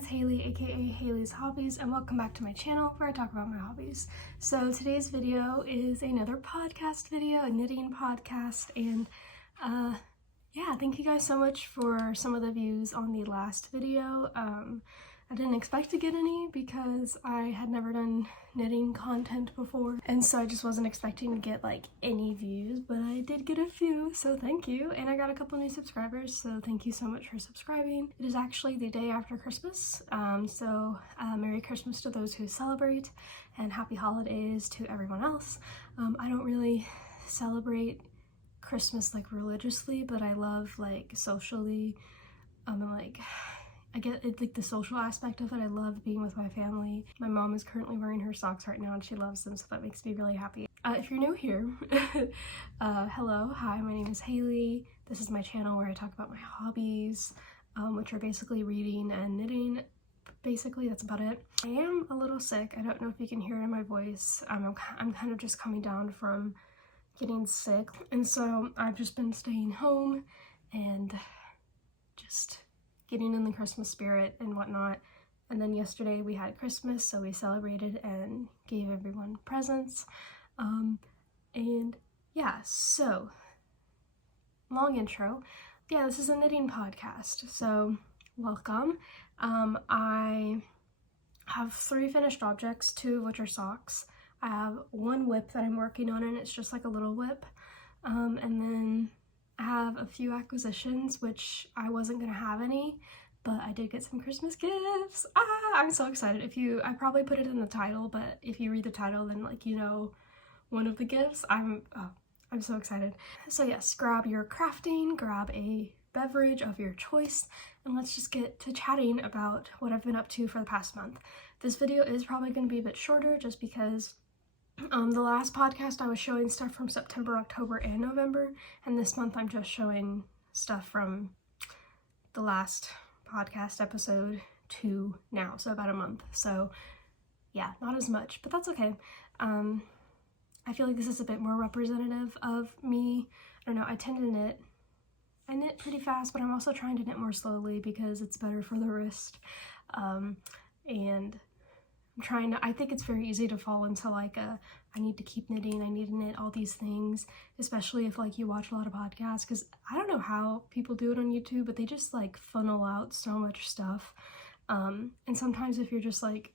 it's Hailey, aka Hailey's Hobbies, and welcome back to my channel where I talk about my hobbies. So today's video is another podcast video, a knitting podcast, and yeah, thank you guys so much for some of the views on the last video. I didn't expect to get any because I had never done knitting content before, and so I just wasn't expecting to get like any views, but I did get a few, so thank you. And I got a couple new subscribers, so thank you so much for subscribing. It is actually the day after Christmas, so Merry Christmas to those who celebrate, and Happy Holidays to everyone else. I don't really celebrate Christmas like religiously, but I love like socially, and like I get it, like the social aspect of it. I love being with my family. My mom is currently wearing her socks right now and she loves them, so that makes me really happy. If you're new here, hello, hi, my name is Hailey. This is my channel where I talk about my hobbies, which are basically reading and knitting. Basically, that's about it. I am a little sick. I don't know if you can hear it in my voice. I'm kind of just coming down from getting sick, and so I've just been staying home and just getting in the Christmas spirit and whatnot. And then yesterday we had Christmas, so we celebrated and gave everyone presents. And yeah, so long intro. Yeah, this is a knitting podcast, so welcome. I have 3 finished objects, 2 of which are socks. I have 1 whip that I'm working on, and it's just like a little whip. And then I have a few acquisitions, which I wasn't gonna have any, but I did get some Christmas gifts. I'm so excited. I probably put it in the title, but if you read the title, then like you know one of the gifts. I'm so excited. So yes, grab your crafting, grab a beverage of your choice, and let's just get to chatting about what I've been up to for the past month. This video is probably gonna be a bit shorter just because the last podcast I was showing stuff from September, October, and November, and this month I'm just showing stuff from the last podcast episode to now, so about a month. So yeah, not as much, but that's okay. I feel like this is a bit more representative of me. I don't know, I tend to knit. I knit pretty fast, but I'm also trying to knit more slowly because it's better for the wrist. And I think it's very easy to fall into like I need to keep knitting, I need to knit all these things, especially if like you watch a lot of podcasts, because I don't know how people do it on YouTube, but they just like funnel out so much stuff. And sometimes if you're just like,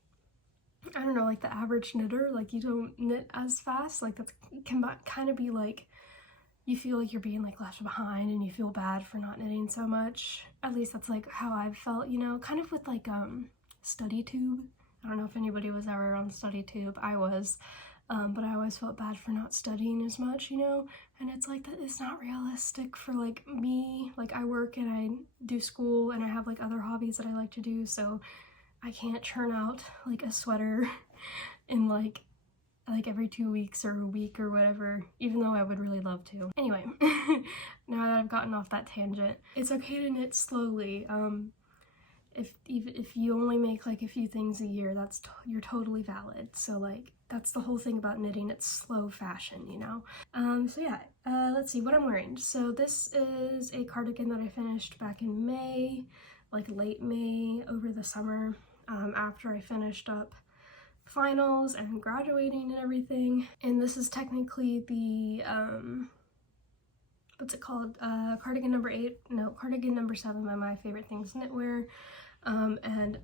I don't know, like the average knitter, like you don't knit as fast, like that can kind of be like, you feel like you're being like left behind and you feel bad for not knitting so much. At least that's like how I've felt, you know, kind of with like StudyTube. I don't know if anybody was ever on StudyTube. I was, but I always felt bad for not studying as much, you know, and it's like that it's not realistic for like me. Like I work and I do school and I have like other hobbies that I like to do, so I can't churn out like a sweater in like every 2 weeks or a week or whatever, even though I would really love to. Anyway, now that I've gotten off that tangent, it's okay to knit slowly. If you only make like a few things a year, you're totally valid. So like that's the whole thing about knitting, it's slow fashion, you know. So yeah, let's see what I'm wearing. So this is a cardigan that I finished back in May, like late May, over the summer, after I finished up finals and graduating and everything. And this is technically the what's it called, cardigan number 8, no, cardigan number 7 by My Favorite Things Knitwear. And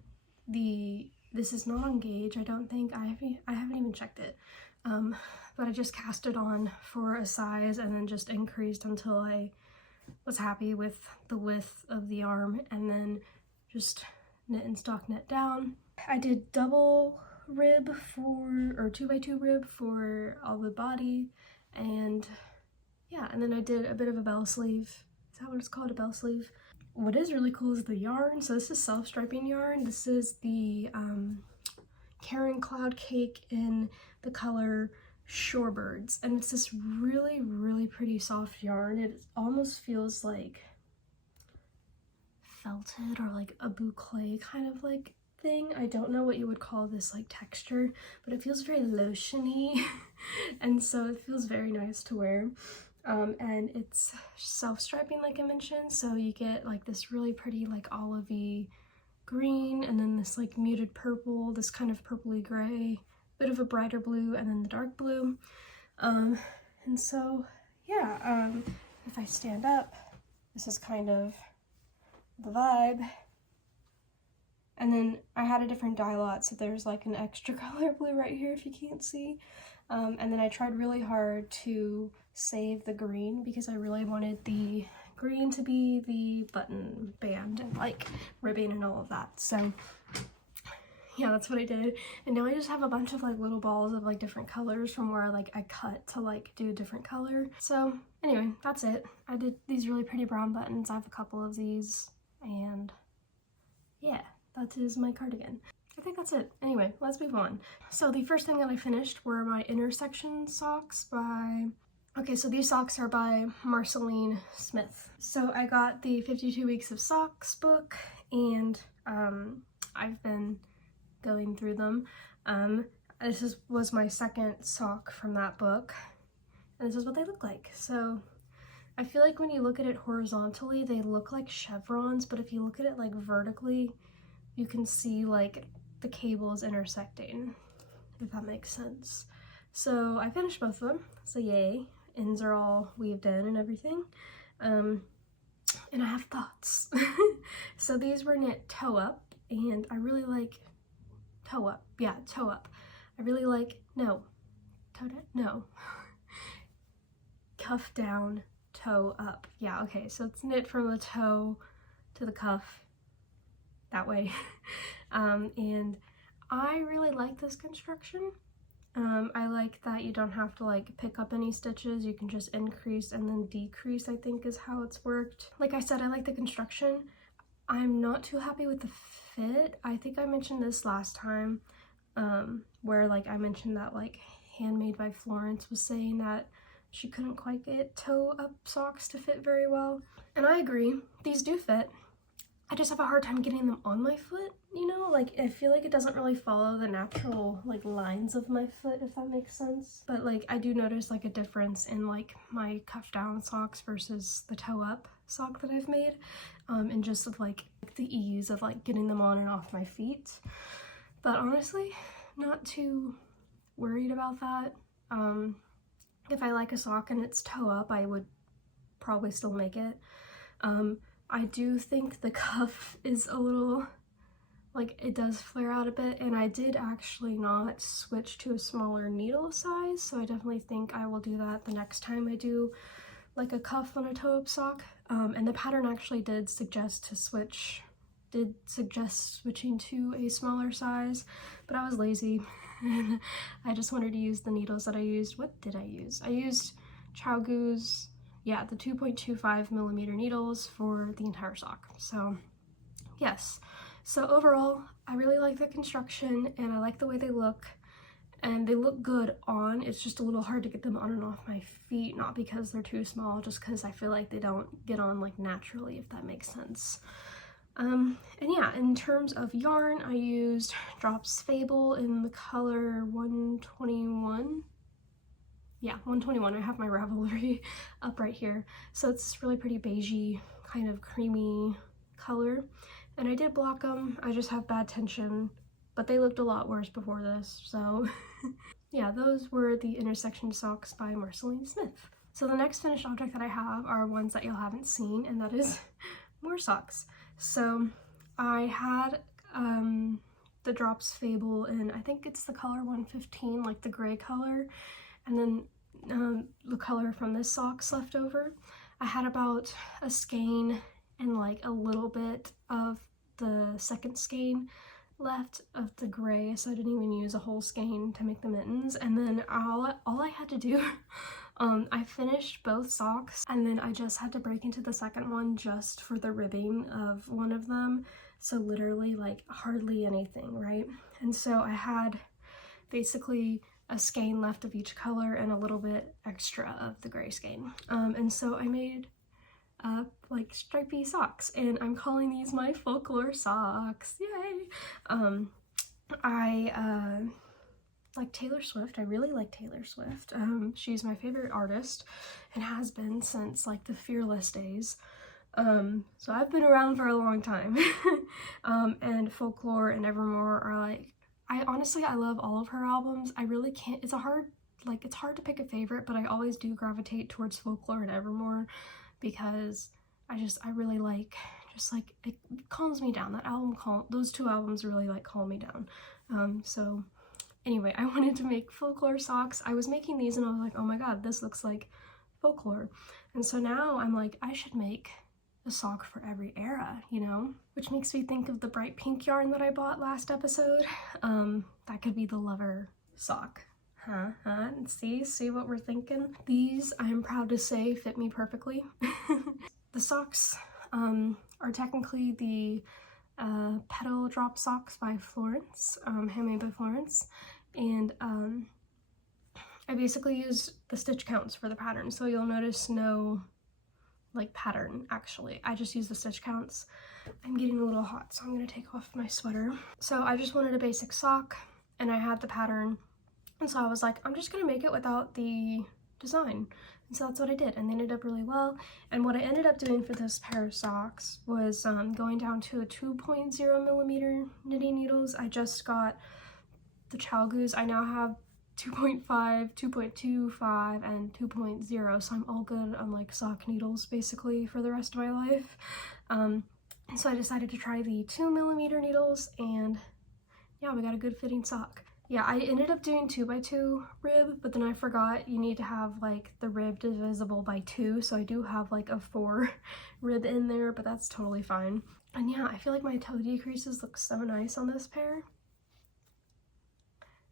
this is not on gauge, I don't think. I haven't even checked it, but I just cast it on for a size and then just increased until I was happy with the width of the arm, and then just knit and stock knit down. I did double rib or 2x2 rib for all the body, and yeah, and then I did a bit of a bell sleeve. Is that what it's called, a bell sleeve? What is really cool is the yarn. So this is self-striping yarn. This is the Karen Cloud Cake in the color Shorebirds, and it's this really, really pretty soft yarn. It almost feels like felted or like a boucle kind of like thing. I don't know what you would call this like texture, but it feels very lotiony and so it feels very nice to wear. And it's self-striping like I mentioned, so you get like this really pretty like olivey green, and then this like muted purple, this kind of purpley gray, bit of a brighter blue, and then the dark blue. And so yeah, if I stand up, this is kind of the vibe. And then I had a different dye lot, so there's like an extra color blue right here if you can't see. And then I tried really hard to save the green because I really wanted the green to be the button band and like ribbing and all of that. So yeah, that's what I did. And now I just have a bunch of like little balls of like different colors from where I cut to like do a different color. So anyway, that's it. I did these really pretty brown buttons. I have a couple of these, and yeah, that is my cardigan. I think that's it. Anyway, let's move on. So the first thing that I finished were my intersection socks by, okay, so these socks are by Marceline Smith. So I got the 52 Weeks of Socks book, and I've been going through them. This was my second sock from that book, and this is what they look like. So I feel like when you look at it horizontally, they look like chevrons, but if you look at it like vertically, you can see like the cables intersecting, if that makes sense. So I finished both of them, so yay. Ends are all weaved in and everything. And I have thoughts. So these were knit toe up, and I really like toe up. Yeah, toe up. I really like, no, toe down, no. Cuff down, toe up. Yeah, okay, so it's knit from the toe to the cuff, that way. And I really like this construction. I like that you don't have to like pick up any stitches, you can just increase and then decrease, I think is how it's worked. Like I said, I like the construction. I'm not too happy with the fit. I think I mentioned this last time, where like I mentioned that like Handmade by Florence was saying that she couldn't quite get toe up socks to fit very well. And I agree, these do fit. I just have a hard time getting them on my foot, you know? Like, I feel like it doesn't really follow the natural, like, lines of my foot, if that makes sense. But, like, I do notice, like, a difference in, like, my cuff-down socks versus the toe-up sock that I've made. And just of, like, the ease of, like, getting them on and off my feet. But honestly, not too worried about that. If I like a sock and it's toe-up, I would probably still make it. I do think the cuff is a little, like, it does flare out a bit, and I did actually not switch to a smaller needle size, so I definitely think I will do that the next time I do like a cuff on a toe-up sock. And the pattern actually did suggest switching to a smaller size, but I was lazy and I just wanted to use the needles that I used. What did I use? I used ChowGoo's, yeah, the 2.25 millimeter needles for the entire sock. So yes, so overall I really like the construction and I like the way they look, and they look good on. It's just a little hard to get them on and off my feet, not because they're too small, just because I feel like they don't get on like naturally, if that makes sense. And yeah, in terms of yarn, I used Drops Fable in the color 121. Yeah, 121. I have my Ravelry up right here. So it's this really pretty beigey, kind of creamy color. And I did block them. I just have bad tension, but they looked a lot worse before this. So yeah, those were the intersection socks by Marceline Smith. So the next finished object that I have are ones that you haven't seen, and that is more socks. So I had the Drops Fable in, I think it's the color 115, like the gray color. And then the color from this socks left over. I had about a skein and like a little bit of the second skein left of the gray, so I didn't even use a whole skein to make the mittens. And then all I had to do, I finished both socks, and then I just had to break into the second one just for the ribbing of one of them. So literally like hardly anything, right? And so I had basically a skein left of each color and a little bit extra of the gray skein. And so I made like stripy socks, and I'm calling these my folklore socks. Yay! I like Taylor Swift. I really like Taylor Swift. She's my favorite artist and has been since like the Fearless days. So I've been around for a long time. And Folklore and Evermore are like, I love all of her albums. I really can't, it's hard to pick a favorite, but I always do gravitate towards Folklore and Evermore because I really like, just like, it calms me down. Those two albums really like calm me down. So anyway, I wanted to make Folklore socks. I was making these and I was like, oh my god, this looks like Folklore. And so now I'm like, I should make a sock for every era, you know? Which makes me think of the bright pink yarn that I bought last episode. That could be the lover sock. And see what we're thinking? These, I'm proud to say, fit me perfectly. The socks are technically the Petal Drop Socks by Florence, Handmade by Florence, and I basically use the stitch counts for the pattern, so you'll notice no like pattern actually. I just use the stitch counts. I'm getting a little hot, so I'm gonna take off my sweater. So I just wanted a basic sock, and I had the pattern, and so I was like, I'm just gonna make it without the design. And so that's what I did, and they ended up really well. And what I ended up doing for this pair of socks was going down to a 2.0 millimeter knitting needles. I just got the Chalgoos. I now have 2.5, 2.25, and 2.0, so I'm all good on like sock needles basically for the rest of my life. So I decided to try the 2 millimeter needles, and yeah, we got a good fitting sock. Yeah, I ended up doing 2x2 rib, but then I forgot you need to have like the rib divisible by 2, so I do have like a 4 rib in there, but that's totally fine. And yeah, I feel like my toe decreases look so nice on this pair.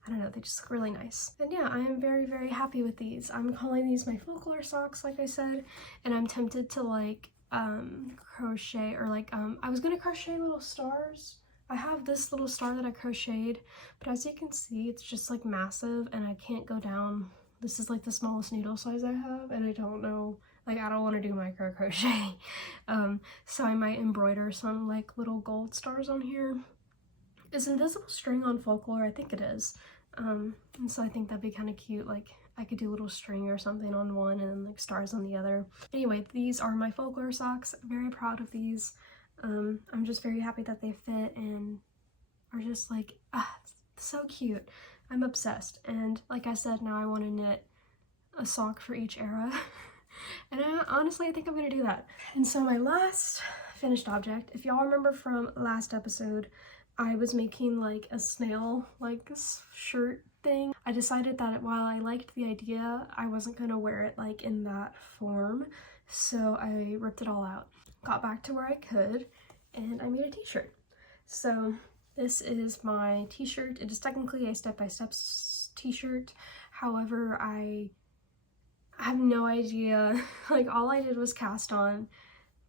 I don't know, they just look really nice. And yeah, I am very, very happy with these. I'm calling these my Folklore socks, like I said, and I'm tempted to like crochet, or like I was gonna crochet little stars. I have this little star that I crocheted, but as you can see, it's just like massive and I can't go down. This is like the smallest needle size I have, and I don't know, like I don't want to do micro crochet. So I might embroider some like little gold stars on here. Is invisible string on Folklore? I think it is. And so I think that'd be kind of cute, like I could do a little string or something on one and then like stars on the other. Anyway, these are my Folklore socks. I'm very proud of these. I'm just very happy that they fit and are just like, so cute. I'm obsessed. And like I said, now I want to knit a sock for each era. And honestly, I think I'm gonna do that. And so my last finished object, if y'all remember from last episode, I was making like a snail like shirt thing. I decided that while I liked the idea, I wasn't gonna wear it like in that form, so I ripped it all out. Got back to where I could, and I made a t-shirt. So this is my t-shirt. It is technically a step-by-step t-shirt. However, I have no idea. Like all I did was cast on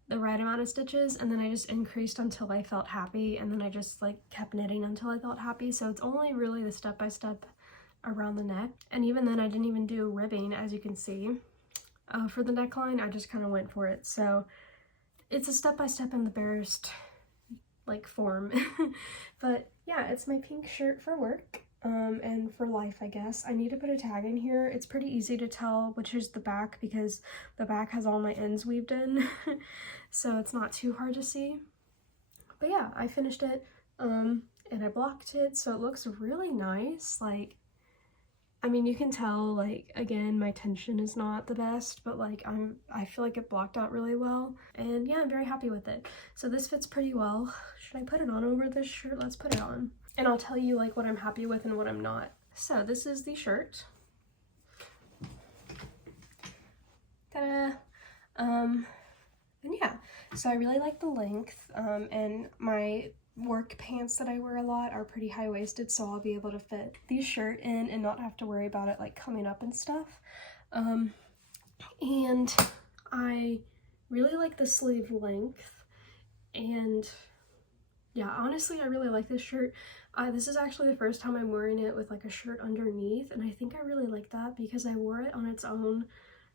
the right amount of stitches, and then I just increased until I felt happy, and then I just like kept knitting until I felt happy. So it's only really the step-by-step around the neck, and even then I didn't even do ribbing, as you can see. For the neckline, I just kind of went for it. So it's a step-by-step in the barest like form. But yeah, it's my pink shirt for work and for life, I guess. I need to put a tag in here. It's pretty easy to tell which is the back because the back has all my ends weaved in. So it's not too hard to see. But yeah, I finished it and I blocked it, so it looks really nice. Like, I mean, you can tell, like, again, my tension is not the best, but like I feel like it blocked out really well, and yeah, I'm very happy with it. So this fits pretty well. Should I put it on over this shirt? Let's put it on, and I'll tell you like what I'm happy with and what I'm not. So this is the shirt. Ta-da! And yeah, so I really like the length, and my work pants that I wear a lot are pretty high-waisted, so I'll be able to fit the shirt in and not have to worry about it like coming up and stuff. And I really like the sleeve length, and yeah, honestly I really like this shirt. This is actually the first time I'm wearing it with like a shirt underneath, and I think I really like that because I wore it on its own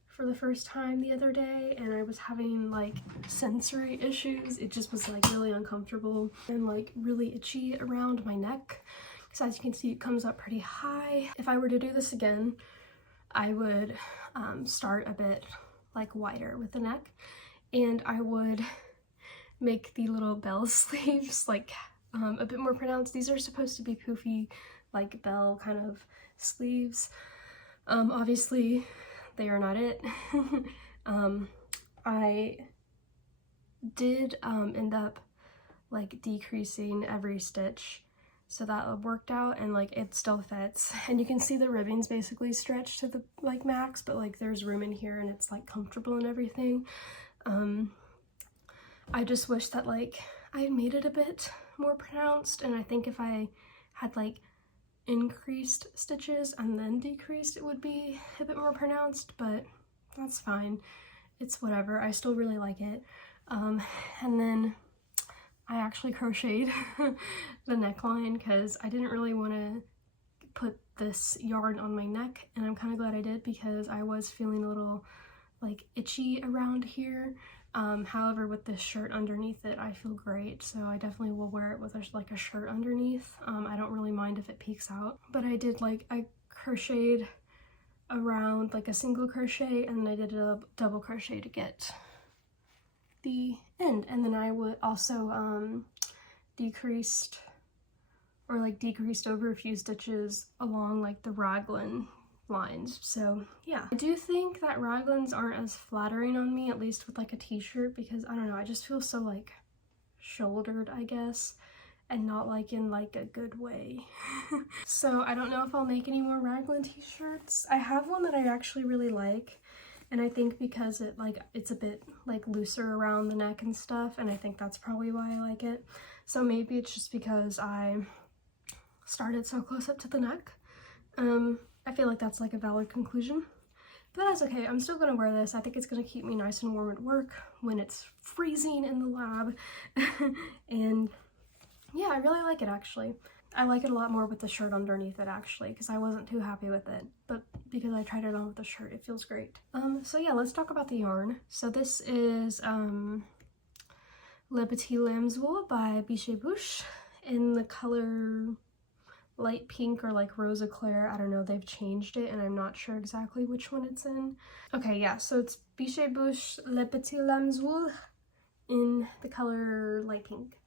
for the first time the other day and I was having like sensory issues. It just was like really uncomfortable and like really itchy around my neck, because as you can see it comes up pretty high. If I were to do this again, I would start a bit like wider with the neck, and I would make the little bell sleeves like a bit more pronounced. These are supposed to be poofy, like bell kind of sleeves. Obviously they are not it. I did end up like decreasing every stitch, so that worked out, and like it still fits, and you can see the ribbons basically stretch to the like max, but like there's room in here and it's like comfortable and everything. I just wish that like I made it a bit more pronounced, and I think if I had like increased stitches and then decreased, it would be a bit more pronounced, but that's fine. It's whatever. I still really like it. And then I actually crocheted the neckline because I didn't really want to put this yarn on my neck, and I'm kind of glad I did because I was feeling a little like itchy around here. However, with this shirt underneath it, I feel great, so I definitely will wear it with like a shirt underneath. I don't really mind if it peeks out, but I did like, I crocheted around like a single crochet, and then I did a double crochet to get the end, and then I would also decreased over a few stitches along like the raglan lines. So yeah, I do think that raglans aren't as flattering on me, at least with like a t-shirt, because I don't know, I just feel so like shouldered, I guess, and not like in like a good way. So I don't know if I'll make any more raglan t-shirts. I have one that I actually really like, and I think because it's a bit like looser around the neck and stuff, and I think that's probably why I like it. So maybe it's just because I started so close up to the neck. I feel like that's like a valid conclusion, but that's okay. I'm still gonna wear this. I think it's gonna keep me nice and warm at work when it's freezing in the lab. And yeah, I really like it actually. I like it a lot more with the shirt underneath it actually, because I wasn't too happy with it, but because I tried it on with the shirt, it feels great. So yeah, let's talk about the yarn. So this is Le Petit Lamb's Wool by Bichet Bouche in the color light pink or like rose eclair. I don't know, they've changed it and I'm not sure exactly which one it's in. Okay, yeah, so it's Bichet Bouche Le Petit Lamb's Wool in the color light pink.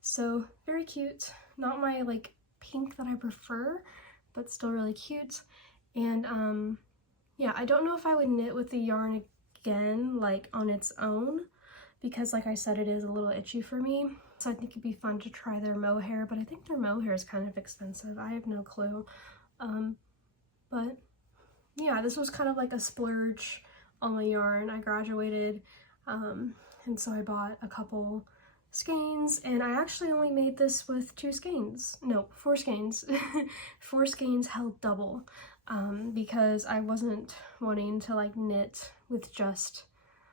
So very cute. Not my like pink that I prefer, but still really cute. And yeah, I don't know if I would knit with the yarn again like on its own, because like I said, it is a little itchy for me. So I think it'd be fun to try their mohair, but I think their mohair is kind of expensive. I have no clue. But yeah, this was kind of like a splurge on my yarn. I graduated, and so I bought a couple skeins, and I actually only made this with 2 skeins. No, 4 skeins. 4 skeins held double, because I wasn't wanting to like knit with just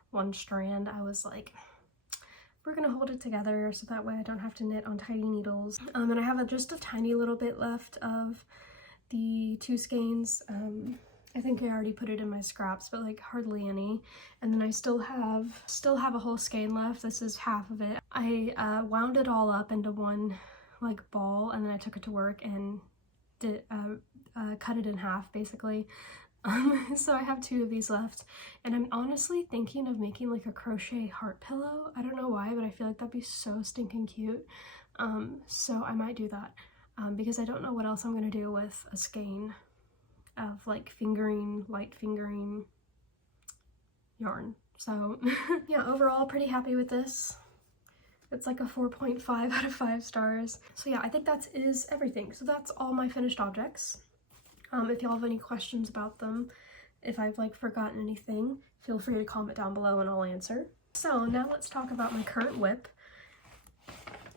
one strand. I was like, we're gonna hold it together so that way I don't have to knit on tiny needles. And I have just a tiny little bit left of the 2 skeins. I think I already put it in my scraps, but like hardly any. And then I still have a whole skein left. This is half of it. I wound it all up into one like ball, and then I took it to work and did cut it in half basically. So I have 2 of these left, and I'm honestly thinking of making like a crochet heart pillow. I don't know why, but I feel like that'd be so stinking cute. So I might do that, because I don't know what else I'm gonna do with a skein of like light fingering yarn. So yeah, overall pretty happy with this. It's like a 4.5 out of 5 stars. So yeah, I think that is everything. So that's all my finished objects. If y'all have any questions about them, if I've like forgotten anything, feel free to comment down below and I'll answer. So now let's talk about my current whip,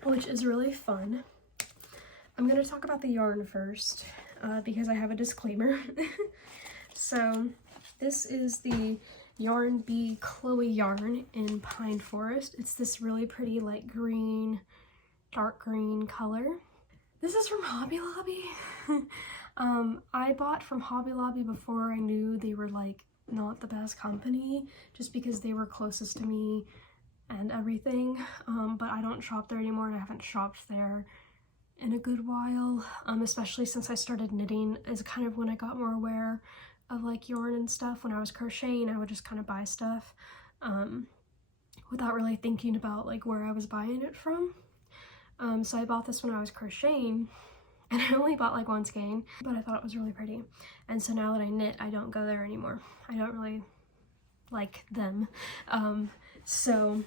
which is really fun. I'm going to talk about the yarn first, because I have a disclaimer. So this is the Yarn Bee Chloe yarn in Pine Forest. It's this really pretty light green, dark green color. This is from Hobby Lobby. I bought from Hobby Lobby before I knew they were like not the best company, just because they were closest to me and everything. But I don't shop there anymore, and I haven't shopped there in a good while, especially since I started knitting is kind of when I got more aware of like yarn and stuff. When I was crocheting, I would just kind of buy stuff, without really thinking about like where I was buying it from. So I bought this when I was crocheting, and I only bought like one skein, but I thought it was really pretty. And so now that I knit, I don't go there anymore. I don't really like them. So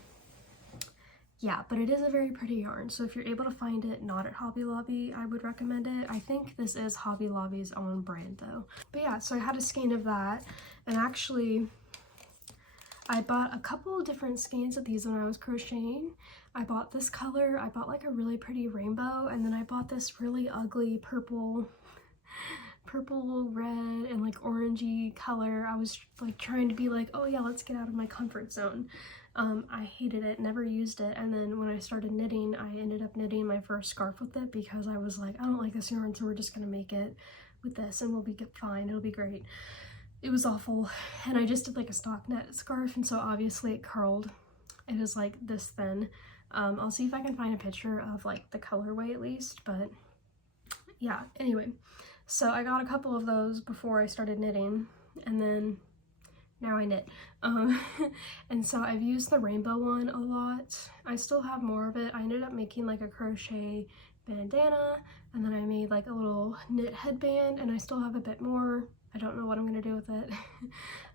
yeah, but it is a very pretty yarn. So if you're able to find it not at Hobby Lobby, I would recommend it. I think this is Hobby Lobby's own brand though. But yeah, so I had a skein of that, and actually I bought a couple of different skeins of these when I was crocheting. I bought this color, I bought like a really pretty rainbow, and then I bought this really ugly purple, red, and like orangey color. I was like trying to be like, oh yeah, let's get out of my comfort zone. I hated it, never used it, and then when I started knitting, I ended up knitting my first scarf with it because I was like, I don't like this yarn, so we're just gonna make it with this and we'll be fine, it'll be great. It was awful, and I just did like a stock net scarf, and so obviously it curled. It is like this thin. I'll see if I can find a picture of like the colorway at least, but yeah, anyway. So I got a couple of those before I started knitting, and then now I knit. And so I've used the rainbow one a lot. I still have more of it. I ended up making like a crochet bandana, and then I made like a little knit headband, and I still have a bit more. I don't know what I'm gonna do with it.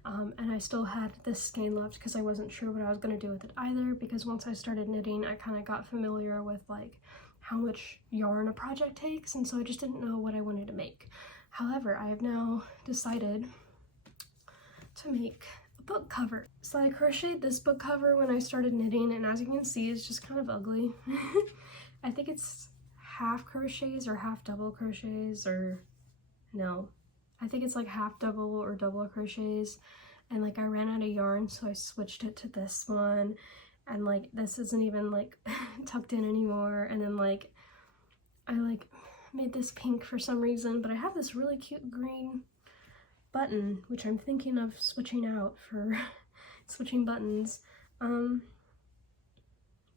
And I still had this skein left because I wasn't sure what I was gonna do with it either, because once I started knitting, I kind of got familiar with like how much yarn a project takes, and so I just didn't know what I wanted to make. However, I have now decided to make a book cover. So I crocheted this book cover when I started knitting, and as you can see, it's just kind of ugly. I think it's half crochets or half double crochets, or no, I think it's like half double or double crochets, and like I ran out of yarn, so I switched it to this one, and like this isn't even like tucked in anymore, and then like I like made this pink for some reason, but I have this really cute green button which I'm thinking of switching out for switching buttons. But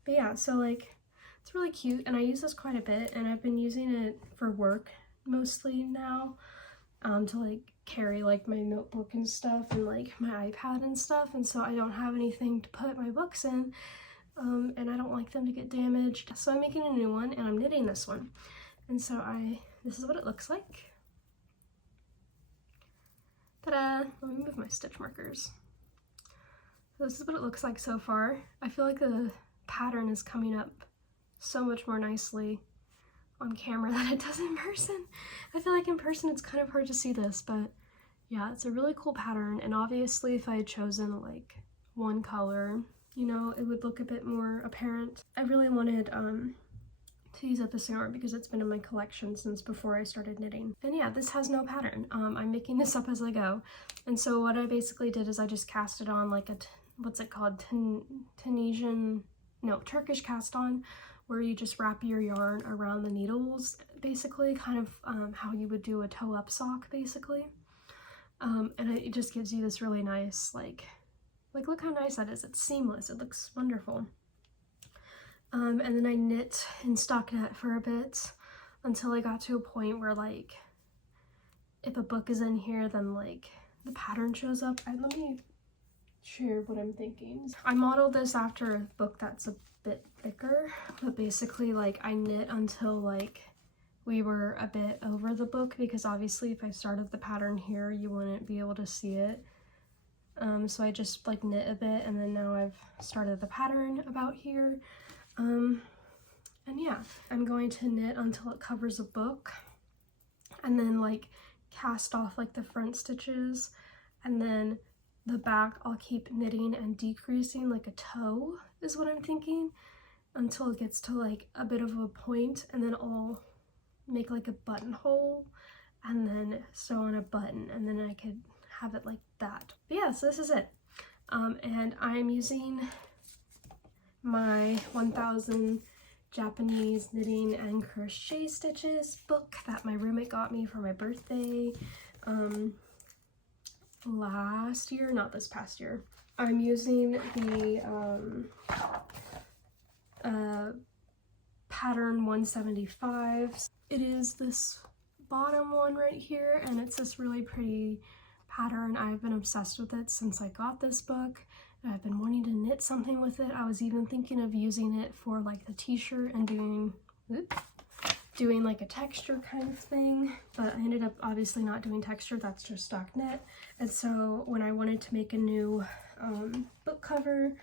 yeah, so like it's really cute, and I use this quite a bit, and I've been using it for work mostly now, to like carry like my notebook and stuff, and like my iPad and stuff, and so I don't have anything to put my books in, and I don't like them to get damaged. So I'm making a new one, and I'm knitting this one, and so this is what it looks like. Ta-da! Let me move my stitch markers. So this is what it looks like so far. I feel like the pattern is coming up so much more nicely on camera than it does in person. I feel like in person it's kind of hard to see this, but yeah, it's a really cool pattern, and obviously if I had chosen like one color, you know, it would look a bit more apparent. I really wanted to use up this yarn because it's been in my collection since before I started knitting. And yeah, this has no pattern. I'm making this up as I go. And so what I basically did is I just cast it on like a, what's it called? Turkish cast on, where you just wrap your yarn around the needles, basically, kind of how you would do a toe-up sock, basically. And it just gives you this really nice, like look how nice that is. It's seamless. It looks wonderful. And then I knit in stockinette for a bit until I got to a point where like if a book is in here, then like the pattern shows up. Let me share what I'm thinking. I modeled this after a book that's a bit thicker, but basically like I knit until like we were a bit over the book, because obviously if I started the pattern here, you wouldn't be able to see it. So I just like knit a bit, and then now I've started the pattern about here. And yeah, I'm going to knit until it covers a book, and then like cast off like the front stitches, and then the back I'll keep knitting and decreasing like a toe is what I'm thinking, until it gets to like a bit of a point, and then I'll make like a buttonhole and then sew on a button, and then I could have it like that. But yeah, so this is it. And I'm using my 1000 Japanese knitting and crochet stitches book that my roommate got me for my birthday last year, not this past year. I'm using the pattern 175. It is this bottom one right here, and it's this really pretty pattern. I've been obsessed with it since I got this book, I've been wanting to knit something with it. I was even thinking of using it for like the t-shirt and doing like a texture kind of thing, but I ended up obviously not doing texture. That's just stock knit. And so when I wanted to make a new book cover,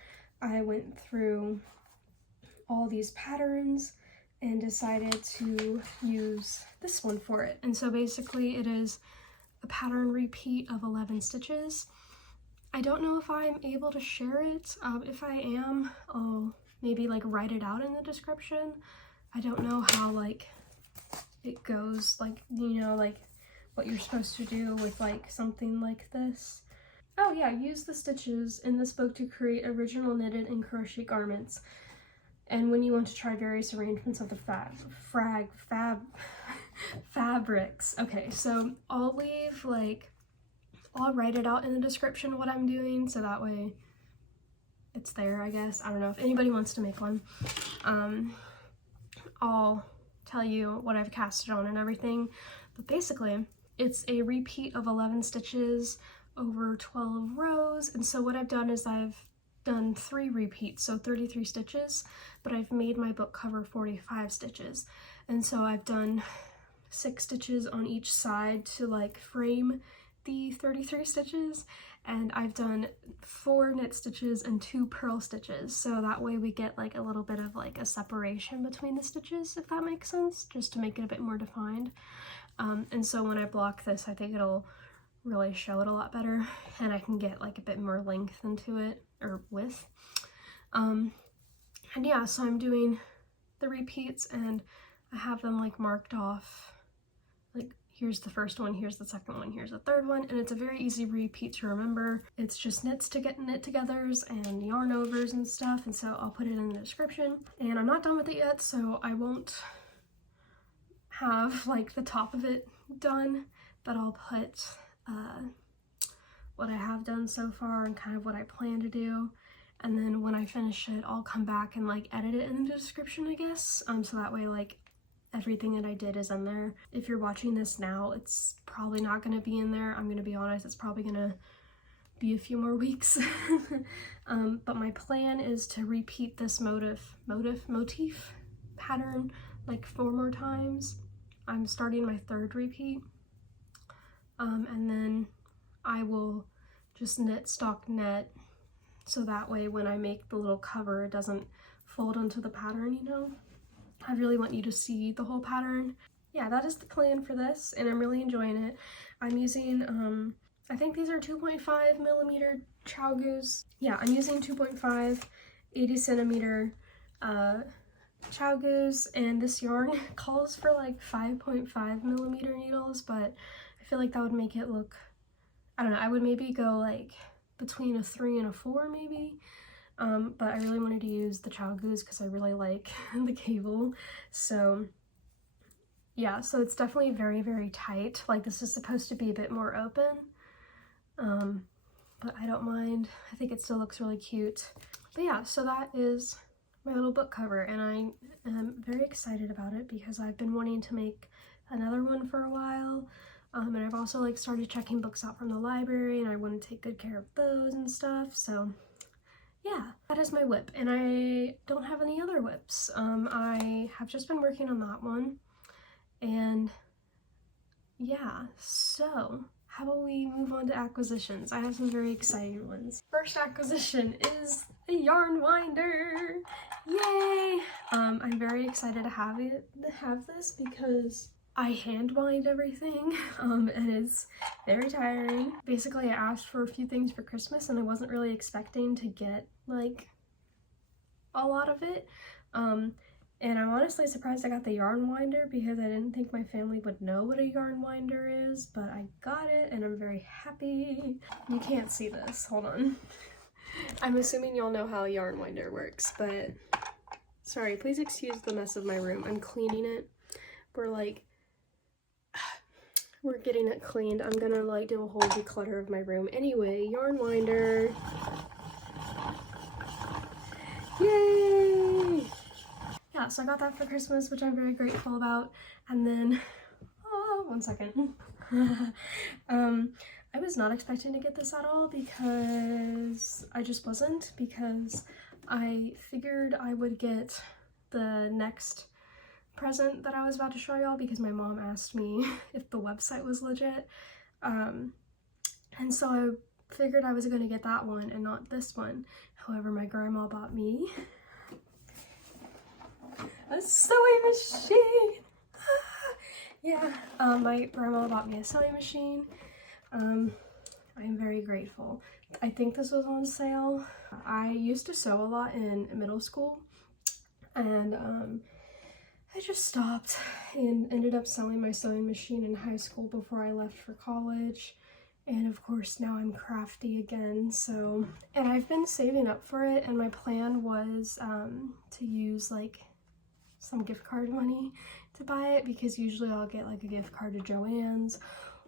I went through all these patterns and decided to use this one for it. And so basically it is a pattern repeat of 11 stitches. I don't know if I'm able to share it. If I am, I'll maybe like write it out in the description. I don't know how like it goes, like, you know, like what you're supposed to do with like something like this. Oh yeah, use the stitches in this book to create original knitted and crochet garments. And when you want to try various arrangements of the fabrics. Okay, so I'll write it out in the description what I'm doing, so that way it's there, I guess. I don't know if anybody wants to make one. I'll tell you what I've casted on and everything, but basically it's a repeat of 11 stitches over 12 rows. And so what I've done is I've done 3 repeats, so 33 stitches, but I've made my book cover 45 stitches. And so I've done 6 stitches on each side to like frame the 33 stitches, and I've done 4 knit stitches and 2 purl stitches, so that way we get like a little bit of like a separation between the stitches, if that makes sense, just to make it a bit more defined. And so when I block this, I think it'll really show it a lot better, and I can get like a bit more length into it, or width. And yeah, so I'm doing the repeats, and I have them like marked off, like here's the first one, here's the second one, here's the third one, and it's a very easy repeat to remember. It's just knit togethers and yarn overs and stuff, and so I'll put it in the description. And I'm not done with it yet, so I won't have like the top of it done, but I'll put what I have done so far and kind of what I plan to do. And then when I finish it, I'll come back and like edit it in the description, I guess. So that way like everything that I did is in there. If you're watching this now, it's probably not going to be in there. I'm going to be honest, it's probably going to be a few more weeks. But my plan is to repeat this motif pattern like 4 more times. I'm starting my 3rd repeat. And then I will just knit stock knit, so that way when I make the little cover, it doesn't fold onto the pattern, you know? I really want you to see the whole pattern. Yeah, that is the plan for this, and I'm really enjoying it. I'm using, I think these are 2.5 millimeter chow goose. Yeah, I'm using 2.5 80 centimeter chow goose, and this yarn calls for like 5.5 millimeter needles, but I feel like that would make it look, I don't know, I would maybe go like between a 3 and a 4 maybe. But I really wanted to use the chow goose because I really like the cable. So yeah, so it's definitely very, very tight. Like this is supposed to be a bit more open, but I don't mind. I think it still looks really cute. But yeah, so that is my little book cover, and I am very excited about it because I've been wanting to make another one for a while. And I've also like started checking books out from the library, and I want to take good care of those and stuff. So yeah, that is my whip, and I don't have any other whips. I have just been working on that one, and yeah, so how about we move on to acquisitions? I have some very exciting ones. First acquisition is a yarn winder. Yay! I'm very excited to have this because I hand wind everything, and it's very tiring. Basically, I asked for a few things for Christmas, and I wasn't really expecting to get like a lot of it. And I'm honestly surprised I got the yarn winder because I didn't think my family would know what a yarn winder is, but I got it and I'm very happy. You can't see this, hold on. I'm assuming y'all know how a yarn winder works, but sorry, please excuse the mess of my room. I'm cleaning it. We're getting it cleaned. I'm gonna like do a whole declutter of my room. Anyway, yarn winder. Yay! Yeah, so I got that for Christmas, which I'm very grateful about. And then, oh, one second. I was not expecting to get this at all because I just wasn't, because I figured I would get the next present that I was about to show y'all because my mom asked me if the website was legit. And so I figured I was going to get that one and not this one. However, my grandma bought me a sewing machine. Yeah, my grandma bought me a sewing machine. I'm very grateful. I think this was on sale. I used to sew a lot in middle school, and I just stopped and ended up selling my sewing machine in high school before I left for college. And of course now I'm crafty again, so, and I've been saving up for it, and my plan was to use like some gift card money to buy it, because usually I'll get like a gift card to Joann's,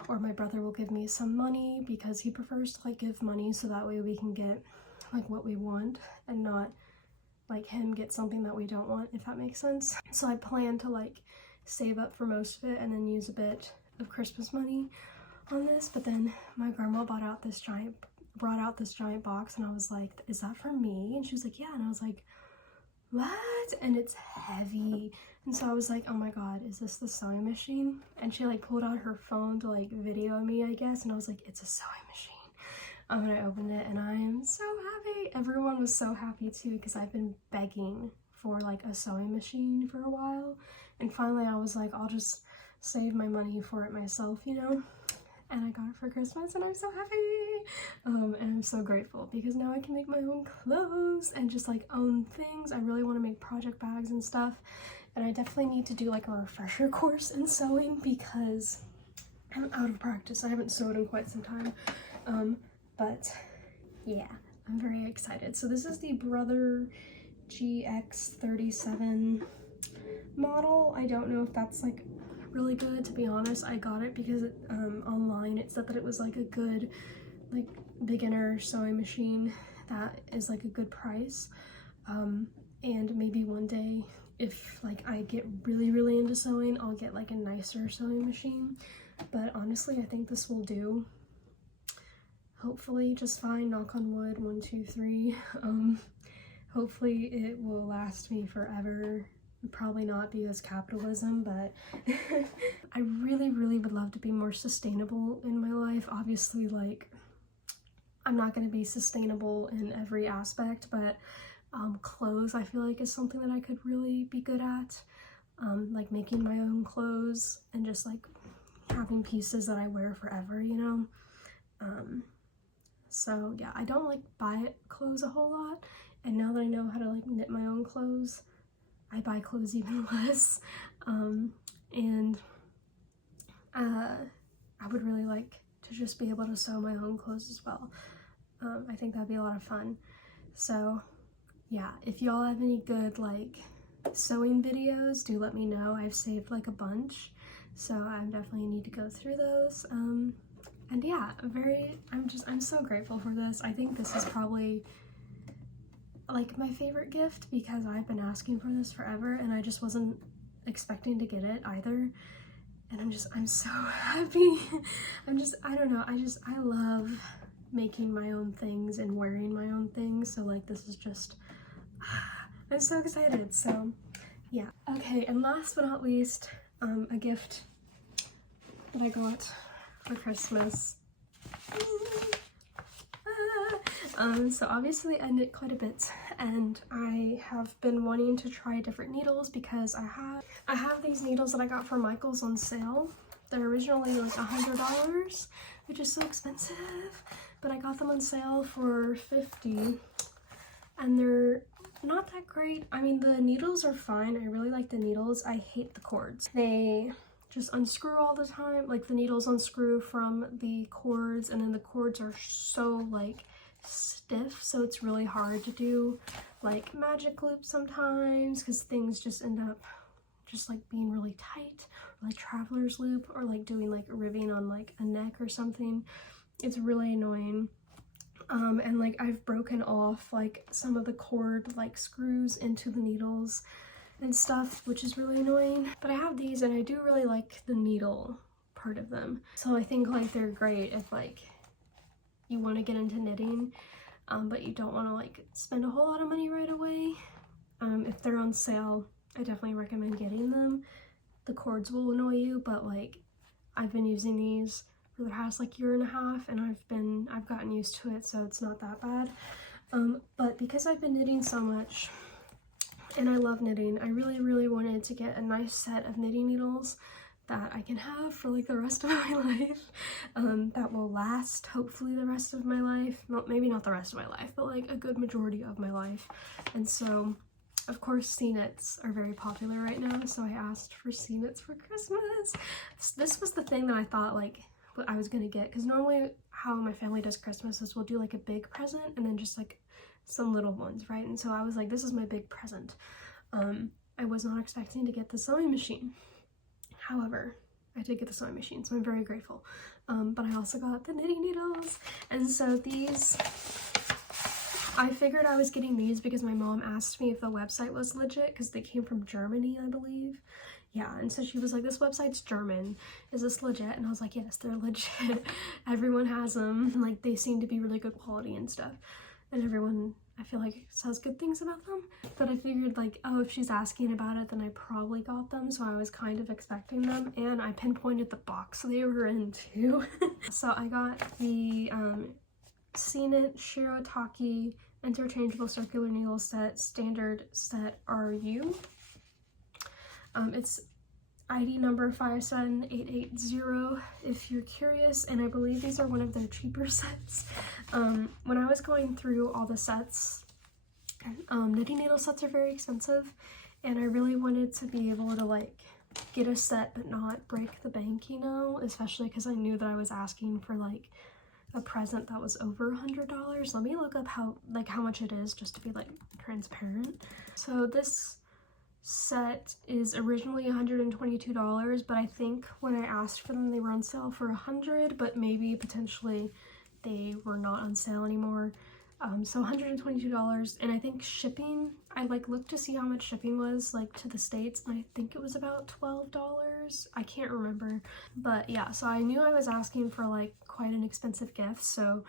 or my brother will give me some money because he prefers to like give money so that way we can get like what we want and not like him get something that we don't want, if that makes sense. So I plan to like save up for most of it and then use a bit of Christmas money on this. But then my grandma brought out this giant box, and I was like, is that for me? And she was like, yeah. And I was like, what? And it's heavy. And so I was like, oh my god, is this the sewing machine? And she like pulled out her phone to like video me, I guess, and I was like, it's a sewing machine. And I opened it and I am so happy. Everyone was so happy too, because I've been begging for like a sewing machine for a while, and finally I was like, I'll just save my money for it myself, you know. And I got it for Christmas, and I'm so happy. And I'm so grateful because now I can make my own clothes and just like own things. I really want to make project bags and stuff, and I definitely need to do like a refresher course in sewing because I'm out of practice. I haven't sewed in quite some time. But yeah, I'm very excited. So this is the Brother GX37 model. I don't know if that's like really good, to be honest. I got it because online it said that it was like a good like beginner sewing machine that is like a good price, and maybe one day if like I get really into sewing, I'll get like a nicer sewing machine. But honestly, I think this will do hopefully just fine, knock on wood, 1 2 3. Hopefully it will last me forever. Probably not because capitalism, but I really would love to be more sustainable in my life. Obviously, like, I'm not going to be sustainable in every aspect, but clothes I feel like is something that I could really be good at, like making my own clothes and just like having pieces that I wear forever, you know. So yeah, I don't like buy clothes a whole lot, and now that I know how to like knit my own clothes, I buy clothes even less. And I would really like to just be able to sew my own clothes as well. I think that'd be a lot of fun. So yeah, if y'all have any good like sewing videos, do let me know. I've saved like a bunch, so I definitely need to go through those. And yeah, I'm so grateful for this. I think this is probably like my favorite gift because I've been asking for this forever and I just wasn't expecting to get it either. And I'm so happy. I don't know, I love making my own things and wearing my own things. So like this is just, I'm so excited. So yeah. Okay, and last but not least, a gift that I got for Christmas. So obviously I knit quite a bit, and I have been wanting to try different needles because I have these needles that I got from Michael's on sale. They're originally like $100, which is so expensive, but I got them on sale for $50, and they're not that great. I mean, the needles are fine. I really like the needles. I hate the cords. They just unscrew all the time. Like the needles unscrew from the cords, and then the cords are so like stiff, so it's really hard to do like magic loops sometimes because things just end up just like being really tight, or like traveler's loop, or like doing like ribbing on like a neck or something. It's really annoying. And like I've broken off like some of the cord like screws into the needles and stuff, which is really annoying. But I have these and I do really like the needle part of them, so I think like they're great if like you want to get into knitting, but you don't want to like spend a whole lot of money right away. If they're on sale, I definitely recommend getting them. The cords will annoy you, but like I've been using these for the past like year and a half, and I've gotten used to it, so it's not that bad. But because I've been knitting so much and I love knitting, I really wanted to get a nice set of knitting needles that I can have for like the rest of my life, that will last hopefully the rest of my life. Well, maybe not the rest of my life, but like a good majority of my life. And so of course seeknits are very popular right now, so I asked for seeknits for Christmas. This was the thing that I thought like what I was gonna get, because normally how my family does Christmas is we'll do like a big present and then just like some little ones, right? And so I was like, this is my big present. I was not expecting to get the sewing machine. However, I did get the sewing machine, so I'm very grateful. But I also got the knitting needles. And so these, I figured I was getting these because my mom asked me if the website was legit, because they came from Germany, I believe. Yeah, and so she was like, this website's German. Is this legit? And I was like, yes, they're legit. Everyone has them. Like, they seem to be really good quality and stuff. And everyone, I feel like, says good things about them. But I figured like, oh, if she's asking about it, then I probably got them. So I was kind of expecting them. And I pinpointed the box they were in too. So I got the seeknit Shirotaki interchangeable circular needle set, standard set RU. It's ID number 57880 if you're curious, and I believe these are one of their cheaper sets. When I was going through all the sets, knitting needle sets are very expensive, and I really wanted to be able to like get a set but not break the bank, you know, especially because I knew that I was asking for like a present that was over $100. Let me look up how much it is just to be like transparent. So this set is originally $122, but I think when I asked for them they were on sale for $100, but maybe potentially they were not on sale anymore. So $122, and I think shipping, I like looked to see how much shipping was like to the States, and I think it was about $12. I can't remember, but yeah, so I knew I was asking for like quite an expensive gift, so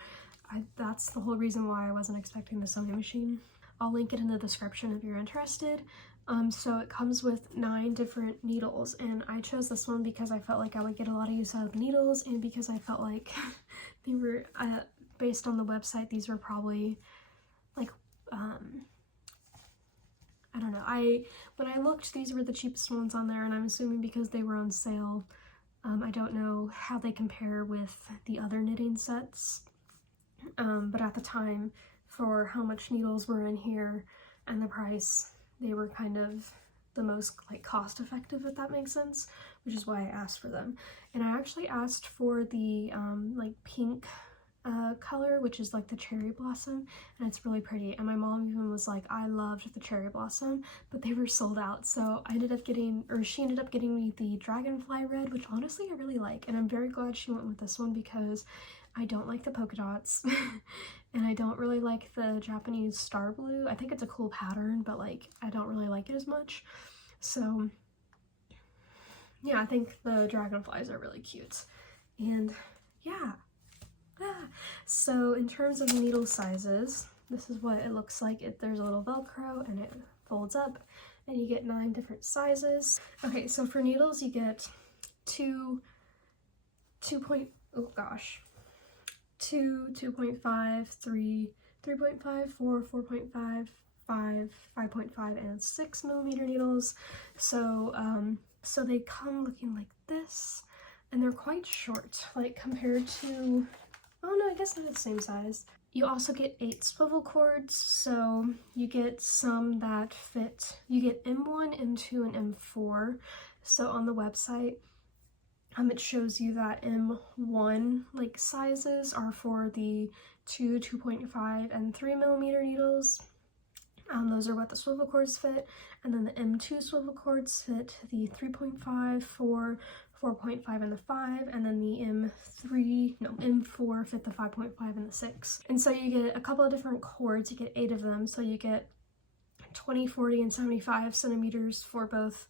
that's the whole reason why I wasn't expecting the sewing machine. I'll link it in the description if you're interested. So it comes with 9 different needles, and I chose this one because I felt like I would get a lot of use out of the needles, and because I felt like they were, based on the website, these were probably like, I don't know, when I looked, these were the cheapest ones on there, and I'm assuming because they were on sale. I don't know how they compare with the other knitting sets, but at the time, for how much needles were in here and the price, they were kind of the most like cost effective, if that makes sense, which is why I asked for them. And I actually asked for the like pink color, which is like the cherry blossom, and it's really pretty. And my mom even was like, I loved the cherry blossom, but they were sold out. So I ended up getting, or she ended up getting me the dragonfly red, which honestly I really like, and I'm very glad she went with this one because I don't like the polka dots and I don't really like the Japanese star blue. I think it's a cool pattern, but like I don't really like it as much. So yeah, I think the dragonflies are really cute. And yeah. So in terms of needle sizes, this is what it looks like. There's a little Velcro and it folds up, and you get 9 different sizes. Okay, so for needles you get 2, 2.5, 3, 3.5, 4, 4.5, 5, 5.5, and 6 millimeter needles. So so they come looking like this, and they're quite short, like compared to, oh no, I guess they're the same size. You also get 8 swivel cords, so you get some that fit. You get M1, M2, and M4. So on the website, it shows you that M1 like sizes are for the 2, 2.5, and 3 millimeter needles. Those are what the swivel cords fit, and then the M2 swivel cords fit the 3.5, 4, 4.5, and the 5, and then the M4 fit the 5.5 and the 6. And so you get a couple of different cords. You get 8 of them, so you get 20, 40, and 75 centimeters for both,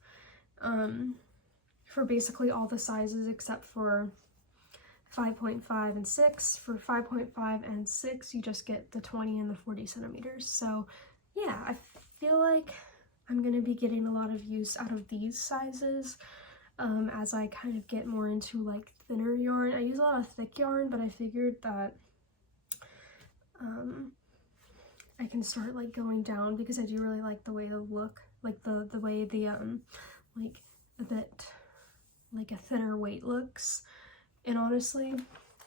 for basically all the sizes except for 5.5 and 6. For 5.5 and 6, you just get the 20 and the 40 centimeters. So yeah, I feel like I'm gonna be getting a lot of use out of these sizes as I kind of get more into like thinner yarn. I use a lot of thick yarn, but I figured that I can start like going down because I do really like the way the look, like the way the like a bit like a thinner weight looks. And honestly,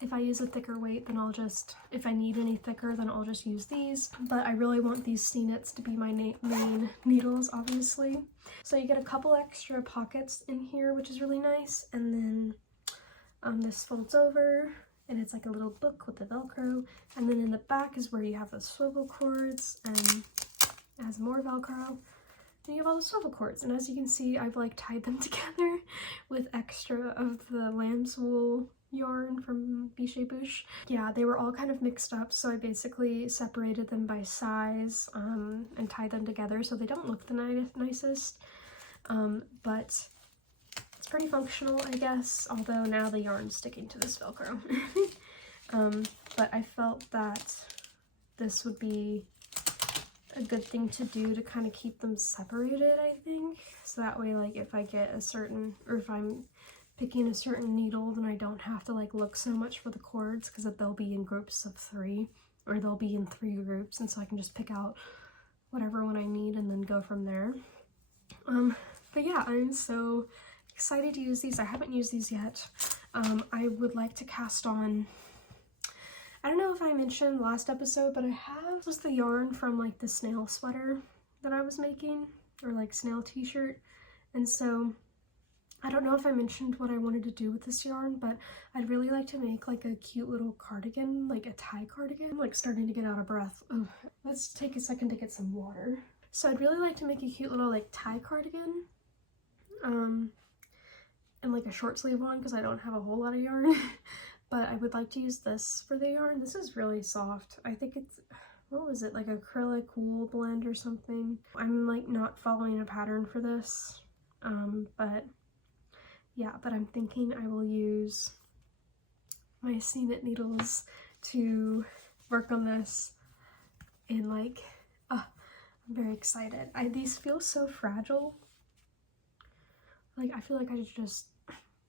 if I use a thicker weight, then I'll just, if I need any thicker, then I'll just use these. But I really want these seeknits to be my main needles, obviously. So you get a couple extra pockets in here, which is really nice. And then this folds over, and it's like a little book with the Velcro. And then in the back is where you have the swivel cords, and it has more Velcro. And you have all the swivel cords, and as you can see, I've like tied them together with extra of the lamb's wool yarn from Bichet Bouche. Yeah, they were all kind of mixed up, so I basically separated them by size and tied them together so they don't look the nicest, but it's pretty functional, I guess, although now the yarn's sticking to this Velcro. But I felt that this would be a good thing to do to kind of keep them separated, I think. So that way, like, if I get a certain, or if I'm picking a certain needle, then I don't have to like look so much for the cords, because they'll be in groups of 3, or they'll be in 3 groups, and so I can just pick out whatever one I need and then go from there. But yeah, I'm so excited to use these. I haven't used these yet. I would like to cast on, I don't know if I mentioned last episode, but I have just the yarn from like the snail sweater that I was making, or like snail t-shirt, and so I don't know if I mentioned what I wanted to do with this yarn, but I'd really like to make like a cute little cardigan, like a tie cardigan. I'm like starting to get out of breath. Ugh. Let's take a second to get some water. So I'd really like to make a cute little like tie cardigan, and like a short sleeve one because I don't have a whole lot of yarn. But I would like to use this for the yarn. This is really soft. I think it's, what was it, like acrylic wool blend or something. I'm like not following a pattern for this, but yeah, but I'm thinking I will use my seeknit needles to work on this, and like, I'm very excited. These feel so fragile. Like, I feel like I should just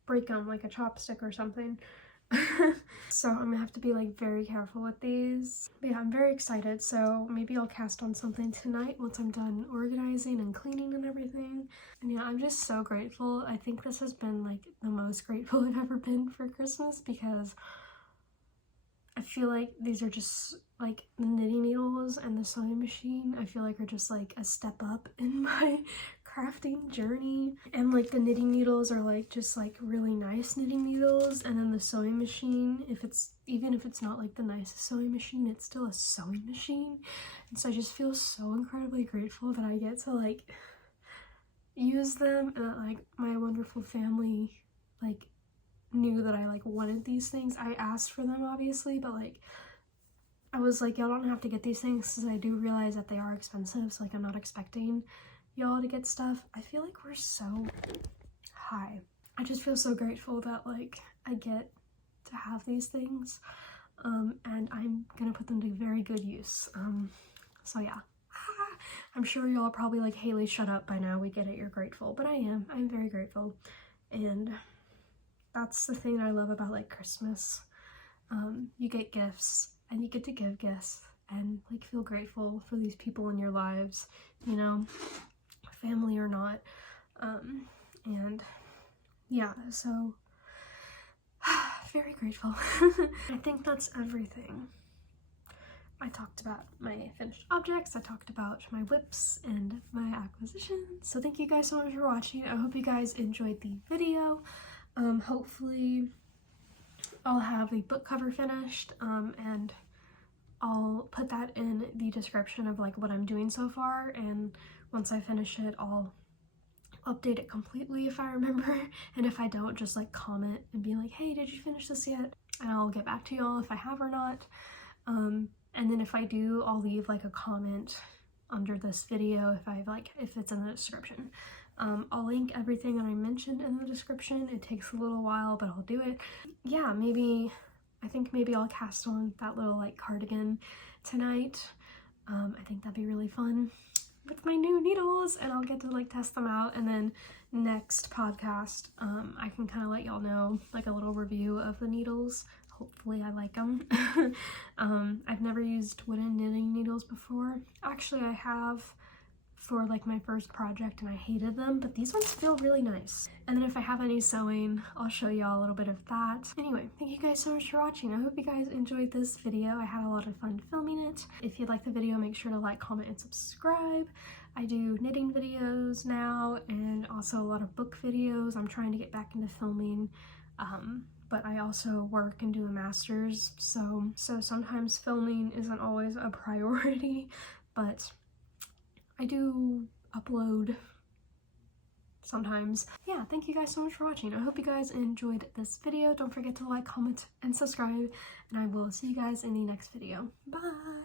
break them like a chopstick or something. So I'm gonna have to be like very careful with these. But yeah, I'm very excited, so maybe I'll cast on something tonight once I'm done organizing and cleaning and everything. And yeah, I'm just so grateful. I think this has been like the most grateful I've ever been for Christmas, because I feel like these are just like the knitting needles and the sewing machine, I feel like are just like a step up in my crafting journey. And like the knitting needles are like just like really nice knitting needles, and then the sewing machine, even if it's not like the nicest sewing machine, it's still a sewing machine. And so I just feel so incredibly grateful that I get to like use them, and that like my wonderful family like knew that I like wanted these things. I asked for them obviously, but like I was like, y'all don't have to get these things, because I do realize that they are expensive, so like I'm not expecting y'all to get stuff. I feel like we're so high. I just feel so grateful that like I get to have these things, and I'm gonna put them to very good use. So yeah, I'm sure y'all are probably like, Hailey, shut up by now, we get it, you're grateful. But I'm very grateful, and that's the thing I love about like Christmas. You get gifts, and you get to give gifts, and like feel grateful for these people in your lives, you know, family or not. And yeah, so very grateful. I think that's everything. I talked about my finished objects, I talked about my whips and my acquisitions. So thank you guys so much for watching. I hope you guys enjoyed the video. Hopefully I'll have the book cover finished, and I'll put that in the description of like what I'm doing so far, and once I finish it, I'll update it completely if I remember, and if I don't, just like comment and be like, hey, did you finish this yet? And I'll get back to y'all if I have or not. And then if I do, I'll leave like a comment under this video if it's in the description. I'll link everything that I mentioned in the description. It takes a little while, but I'll do it. Yeah, I think maybe I'll cast on that little like cardigan tonight. I think that'd be really fun with my new needles, and I'll get to like test them out, and then next podcast I can kind of let y'all know like a little review of the needles. Hopefully I like them. I've never used wooden knitting needles before. Actually, I have for like my first project and I hated them, but these ones feel really nice. And then if I have any sewing, I'll show y'all a little bit of that. Anyway, thank you guys so much for watching. I hope you guys enjoyed this video. I had a lot of fun filming it. If you like the video, make sure to like, comment, and subscribe. I do knitting videos now and also a lot of book videos. I'm trying to get back into filming, but I also work and do a master's, so sometimes filming isn't always a priority, but I do upload sometimes. Yeah, thank you guys so much for watching. I hope you guys enjoyed this video. Don't forget to like, comment, and subscribe, and I will see you guys in the next video. Bye!